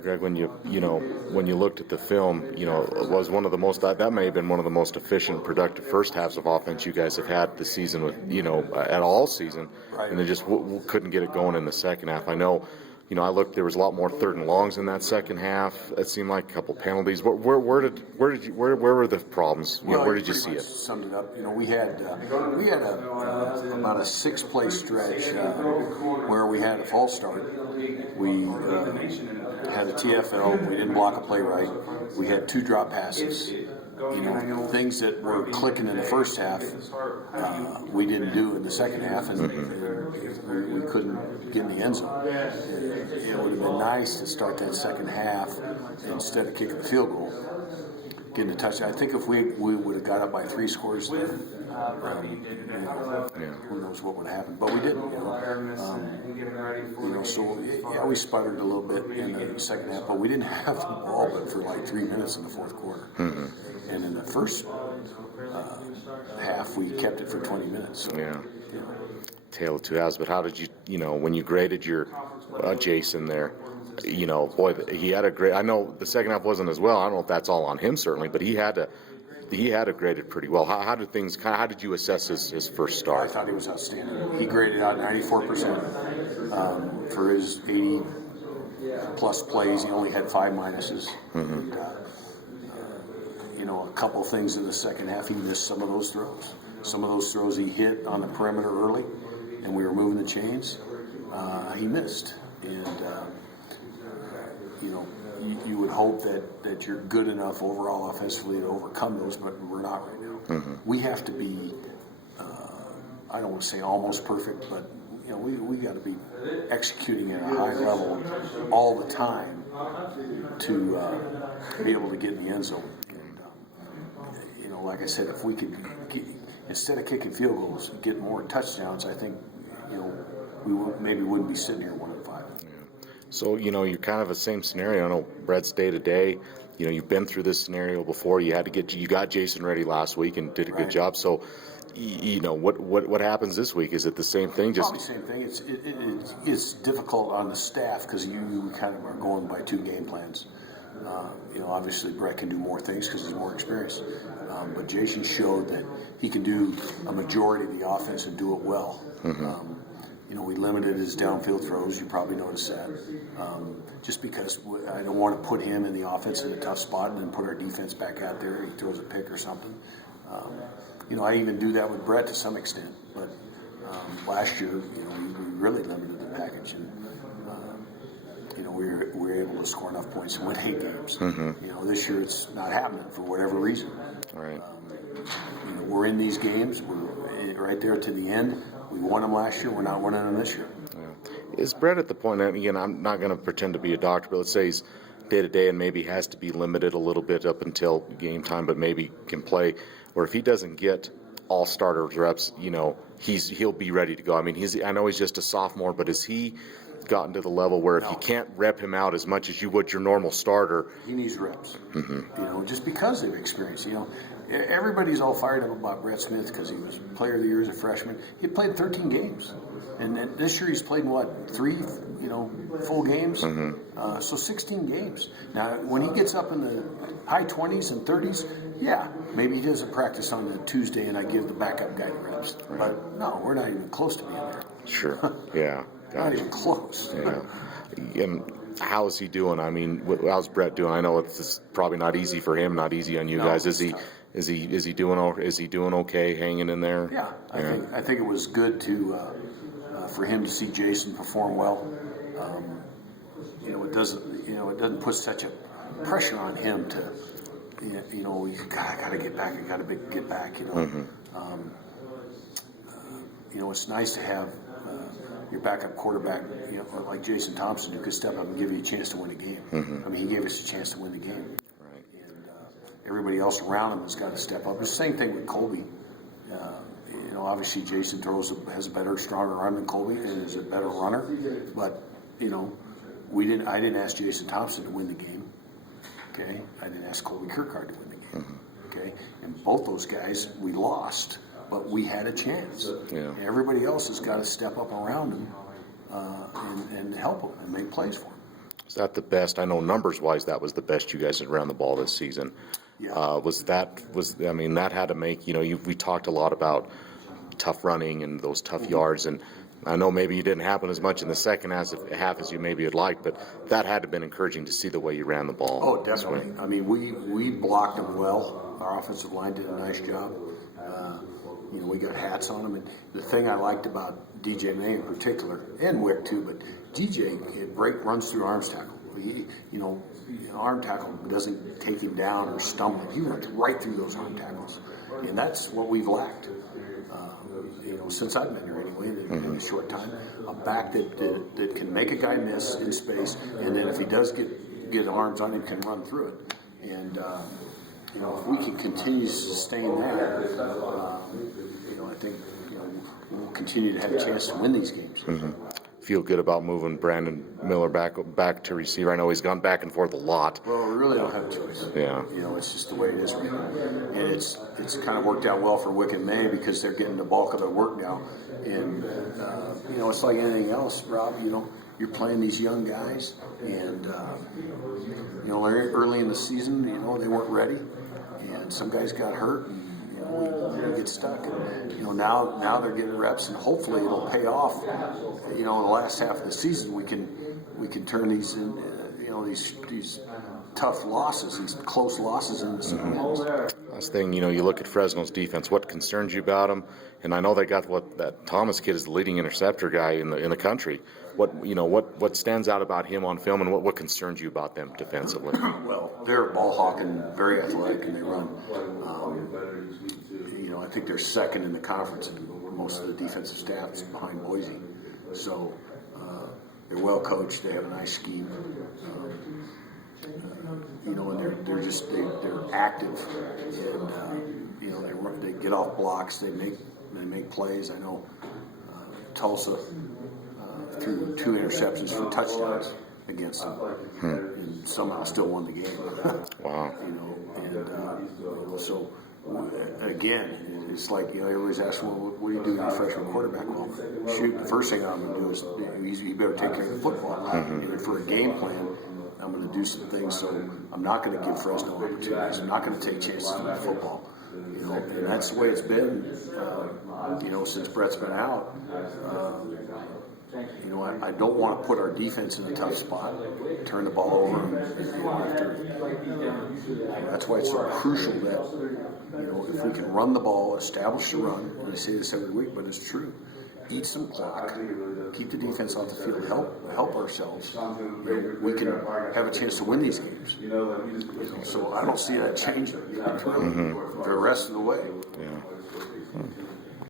Greg, when you looked at the film, it was one of the most that may have been one of the most efficient, productive first halves of offense you guys have had this season with at all season, Right. and they just couldn't get it going in the second half. I know. I looked. There was a lot more third and longs in that second half. It seemed like a couple penalties. Where were the problems? Where did you see it? Summed it up. We had about a 6-play stretch where we had a false start. We had a TFL. We didn't block a play right. We had 2 drop passes. Things that were clicking in the first half, we didn't do in the second half, and we couldn't get in the end zone. It would have been nice to start that second half instead of kicking the field goal, getting a touchdown. I think if we would have got up by 3 scores there, who knows what would have happened. But we didn't. So we sputtered a little bit in the second half, but we didn't have the ball but for like 3 minutes in the fourth quarter. Mm-hmm. And in the first half, we kept it for 20 minutes. So, Tale of two halves. But how did you, when you graded your Jason there, boy, he had a great. I know the second half wasn't as well. I don't know if that's all on him certainly, but he had to grade it pretty well. How did you assess his first start? I thought he was outstanding. He graded out 94% for his 80 plus plays. He only had 5 minuses. Mm-hmm. And, a couple things in the second half, he missed some of those throws. Some of those throws he hit on the perimeter early, and we were moving the chains. He missed, and you would hope that you're good enough overall offensively to overcome those, but we're not right now. Mm-hmm. We have to be, I don't want to say almost perfect, but we got to be executing at a high level all the time to be able to get in the end zone. And like I said, if we could instead of kicking field goals, get more touchdowns, I think we wouldn't be sitting here 1-5. So, you're kind of the same scenario. I know Brett's day to day. You've been through this scenario before. You got Jason ready last week and did a good job. So, what happens this week? Is it the same thing? Probably the same thing. It's difficult on the staff because you kind of are going by 2 game plans. Obviously Brett can do more things because he's more experienced. But Jason showed that he can do a majority of the offense and do it well. Mm-hmm. We limited his downfield throws. You probably noticed that. Just because I don't want to put him in the offense in a tough spot and then put our defense back out there. He throws a pick or something. I even do that with Brett to some extent. But last year, we really limited the package. And, we were able to score enough points to win 8 games. Mm-hmm. This year it's not happening for whatever reason. All right. We're in these games. We're right there to the end. We won them last year. We're not winning them this year. Yeah. Is Brett at the point, and again, I'm not going to pretend to be a doctor, but let's say he's day-to-day and maybe has to be limited a little bit up until game time, but maybe can play, or if he doesn't get all starters reps, he'll be ready to go. I mean, I know he's just a sophomore, but has he gotten to the level where if you can't rep him out as much as you would your normal starter, he needs reps? Mm-hmm. Just because they've experienced. Everybody's all fired up about Brett Smith because he was Player of the Year as a freshman. He played 13 games, and this year he's played 3 full games. Mm-hmm. So 16 games. Now, when he gets up in the high 20s and 30s, maybe he does a practice on the Tuesday, and I give the backup guy the reps. Right. But no, we're not even close to being there. Sure. Yeah. Not even close. Yeah. And how is he doing? I mean, how's Brett doing? I know it's probably not easy for him, not easy on you guys. Is he doing okay, hanging in there? Yeah, I think it was good for him to see Jason perform well. It doesn't put such a pressure on him to I got to get back. I got to get back. Mm-hmm. It's nice to have your backup quarterback, like Jason Thompson, who could step up and give you a chance to win a game. Mm-hmm. I mean, he gave us a chance to win the game. Right. And everybody else around him has got to step up. It's the same thing with Colby. Obviously Jason has a better, stronger arm than Colby and is a better runner. But I didn't ask Jason Thompson to win the game. Okay, I didn't ask Colby Kirkard to win the game. Mm-hmm. Okay, and both those guys we lost, but we had a chance. Yeah. And everybody else has got to step up around him and help him and make plays for him. Was that the best? I know numbers-wise, that was the best you guys had ran the ball this season. Yeah. I mean, that had to make, we talked a lot about tough running and those tough yards, and I know maybe it didn't happen as much in the second half as you maybe had liked, but that had to have been encouraging to see the way you ran the ball. Oh, definitely. I mean, we blocked them well. Our offensive line did a nice job. We got hats on them. And the thing I liked about DJ May in particular, and Wick too, but DJ runs through arms tackle. Arm tackle doesn't take him down or stumble. He runs right through those arm tackles, and that's what we've lacked. Since I've been here anyway, in a short time, a back that can make a guy miss in space, and then if he does get arms on him, can run through it. And if we can continue to sustain that, I think we'll continue to have a chance to win these games. Feel good about moving Brandon Miller back to receiver. I know he's gone back and forth a lot. Well, we really don't have a choice. Yeah. It's just the way it is right now. And it's kind of worked out well for Wick and May because they're getting the bulk of their work now. And, it's like anything else, Rob. You're playing these young guys. And, early in the season, they weren't ready. And some guys got hurt. And, we get stuck. And, now they're getting reps, and hopefully it'll pay off. In the last half of the season, we can turn these in, these tough losses, these close losses into some wins. Last thing, you look at Fresno's defense. What concerns you about them? And I know they got that Thomas kid is the leading interceptor guy in the country. What stands out about him on film, and what concerns you about them defensively? Well, they're ball hawking, very athletic, and they run. I think they're second in the conference in most of the defensive stats behind Boise. So they're well coached. They have a nice scheme. And they're active, and they get off blocks. They make plays. I know Tulsa threw 2 interceptions for touchdowns against them, and somehow still won the game. Wow. So again, it's like everybody's asking, well, what do you do with your freshman quarterback? Well, shoot, the first thing I'm going to do is you better take care of the football. And for a game plan, I'm going to do some things. So I'm not going to give Fresno opportunities. I'm not going to take chances on the football. And that's the way it's been. Since Brett's been out. I don't want to put our defense in a tough spot, turn the ball over, that's why it's so crucial that, if we can run the ball, establish the run, and I say this every week, but it's true, eat some clock, keep the defense off the field, help ourselves, we can have a chance to win these games. So I don't see that changing the rest of the way. Yeah.